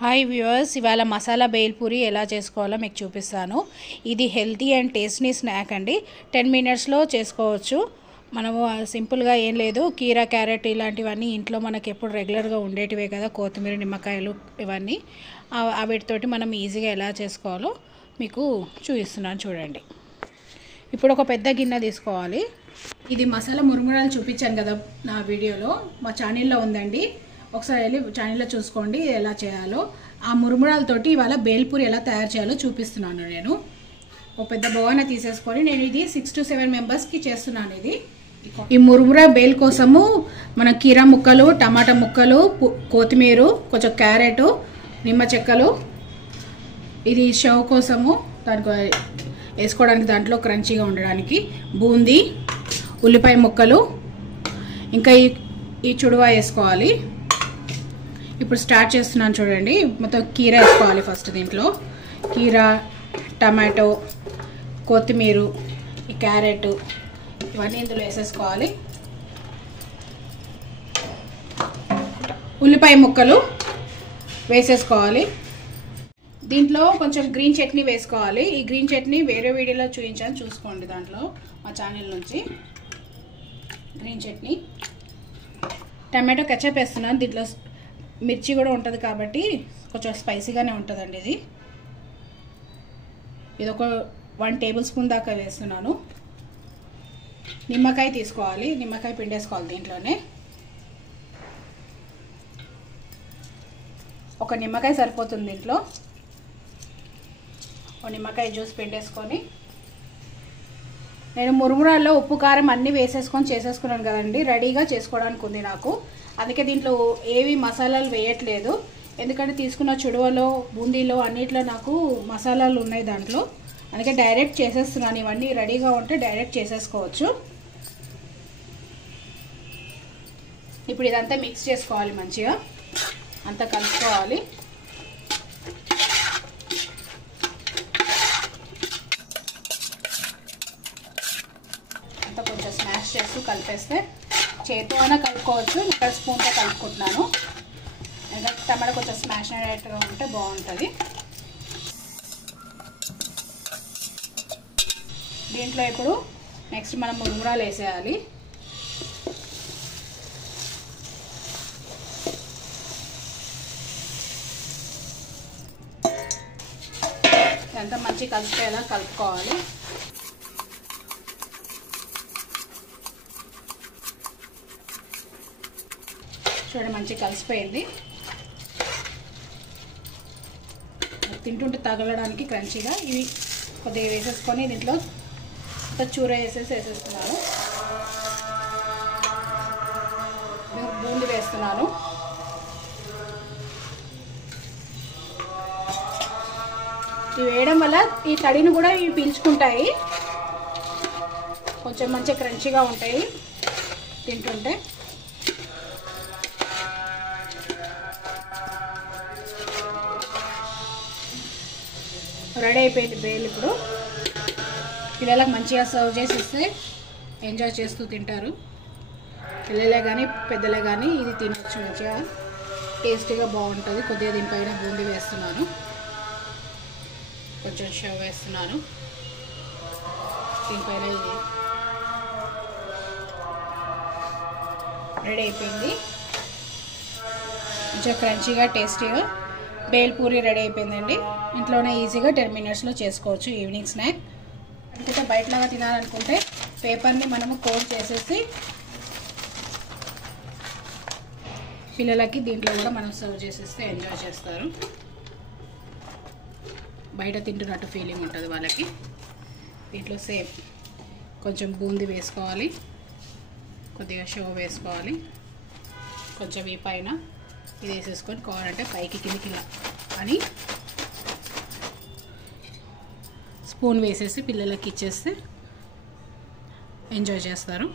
Hi viewers, ఇవాళ masala bale puri ఎలా చేసుకోవాలో మీకు చూపిస్తాను. ఇది హెల్తీ అండ్ టేస్టీ స్నాక్ అండి. 10 మినిట్స్లో చేసుకోవచ్చు. మనము సింపుల్గా ఏం లేదు, కీరా క్యారెట్ ఇలాంటివన్నీ ఇంట్లో మనకి ఎప్పుడు రెగ్యులర్గా ఉండేటివే కదా, కొత్తిమీర నిమ్మకాయలు ఇవన్నీ. వీటితోటి మనం ఈజీగా ఎలా చేసుకోవాలో మీకు చూపిస్తున్నాను చూడండి. ఇప్పుడు ఒక పెద్ద గిన్నె తీసుకోవాలి. ఇది మసాలా మురుమురాలు చూపించాను కదా నా వీడియోలో, మా ఛానల్లో ఉందండి. ఒకసారి వెళ్ళి ఛానల్లో చూసుకోండి ఎలా చేయాలో. ఆ మురుమురాలతోటి ఇవాళ బేల్పూరి ఎలా తయారు చేయాలో చూపిస్తున్నాను నేను. ఒక పెద్ద బగోనా తీసేసుకొని నేను ఇది 6 to 7 మెంబర్స్కి చేస్తున్నాను. ఇది ఈ మురుమురా బేల్ కోసము మన కీరా ముక్కలు, టమాటా ముక్కలు, కొత్తిమీర, కొంచెం క్యారెట్, నిమ్మ చెక్కలు, ఇది షవ్ కోసము దానికి వేసుకోవడానికి, దాంట్లో క్రంచీగా ఉండడానికి బూందీ, ఉల్లిపాయ ముక్కలు, ఇంకా ఈ చుడువా వేసుకోవాలి. ఇప్పుడు స్టార్ట్ చేస్తున్నాను చూడండి. మొత్తం కీరా వేసుకోవాలి ఫస్ట్. దీంట్లో కీరా, టమాటో, కొత్తిమీర, ఈ క్యారెట్ ఇవన్నీ ఇందులో వేసేసుకోవాలి. ఉల్లిపాయ ముక్కలు వేసేసుకోవాలి. దీంట్లో కొంచెం గ్రీన్ చట్నీ వేసుకోవాలి. ఈ గ్రీన్ చట్నీ వేరే వీడియోలో చూపించాను, చూసుకోండి దాంట్లో మా ఛానల్ నుంచి. గ్రీన్ చట్నీ, టమాటో కెచప్ వేస్తున్నాను. దీంట్లో మిర్చి కూడా ఉంటుంది కాబట్టి కొంచెం స్పైసీగానే ఉంటుందండి. ఇది ఒక 1 టేబుల్ స్పూన్ దాకా వేస్తున్నాను. నిమ్మకాయ తీసుకోవాలి, నిమ్మకాయ పిండేసుకోవాలి. దీంట్లోనే ఒక నిమ్మకాయ సరిపోతుంది. దీంట్లో ఒక నిమ్మకాయ జ్యూస్ పిండేసుకొని, నేను మురుమురాల్లో ఉప్పు కారం అన్నీ వేసేసుకొని చేసేసుకున్నాను కదండి, రెడీగా చేసుకోవడానికి ఉంది నాకు. అందుకే దీంట్లో ఏవి మసాలాలు వేయట్లేదు, ఎందుకంటే తీసుకున్న చుడువలో, బూందీలో అన్నిట్లో నాకు మసాలాలు ఉన్నాయి దాంట్లో. అందుకే డైరెక్ట్ చేసేస్తున్నాను. ఇవన్నీ రెడీగా ఉంటే డైరెక్ట్ చేసేసుకోవచ్చు. ఇప్పుడు ఇదంతా మిక్స్ చేసుకోవాలి, మంచిగా అంతా కలుపుకోవాలి. అంతా కొంచెం స్మాష్ చేస్తూ కలిపేస్తే, చేతితో అయినా కలుపుకోవచ్చు, ఇక్కడ స్పూన్తో కలుపుకుంటున్నాను. ఎందుకంటే టమాటా కొంచెం స్మాష్ అయ్యేట్టుగా ఉంటే బాగుంటుంది. దీంట్లో ఇప్పుడు నెక్స్ట్ మనం మురుమురాలు వేసేయాలి. ఇదంతా మంచిగా కలిపేలా కలుపుకోవాలి. చూడండి, మంచిగా కలిసిపోయింది. తింటుంటే తగలడానికి క్రంచీగా ఇవి కొద్దిగా వేసేసుకొని దీంట్లో చూర వేసేస్తున్నాను. బూందీ వేస్తున్నాను. ఇవి వేయడం వల్ల ఈ తడిని కూడా ఇవి పీల్చుకుంటాయి, కొంచెం మంచిగా క్రంచీగా ఉంటాయి తింటుంటే. రెడీ అయిపోయింది బేల్. ఇప్పుడు పిల్లలకు మంచిగా సర్వ్ చేసిస్తే ఎంజాయ్ చేస్తూ తింటారు. పిల్లలే కానీ పెద్దలే కానీ ఇది తినచ్చు, మంచిగా టేస్టీగా బాగుంటుంది. కొద్దిగా దీనిపైన బూందీ వేస్తున్నాను, కొంచెం షవ్ వేస్తున్నాను దీనిపైన. ఇది రెడీ అయిపోయింది, మంచిగా క్రంచీగా టేస్టీగా బేల్ పూరి రెడీ అయిపోయిందండి. ఇంట్లోనే ఈజీగా 10 మినిట్స్లో చేసుకోవచ్చు. ఈవినింగ్ స్నాక్ అనుకుంటే, బయటలాగా తినాలనుకుంటే పేపర్ని మనము కోట్ చేసేసి పిల్లలకి దీంట్లో కూడా మనం సర్వ్ చేసేస్తే ఎంజాయ్ చేస్తారు. బయట తింటున్నట్టు ఫీలింగ్ ఉంటుంది వాళ్ళకి. దీంట్లో సేమ్ కొంచెం బూందీ వేసుకోవాలి, కొద్దిగా షో వేసుకోవాలి, కొంచెం ఈ పైన ఇది వేసేసుకొని కావాలంటే పైకి కిందికి అని స్పూన్ వేసేసి పిల్లలకి ఇచ్చేస్తే ఎంజాయ్ చేస్తారు.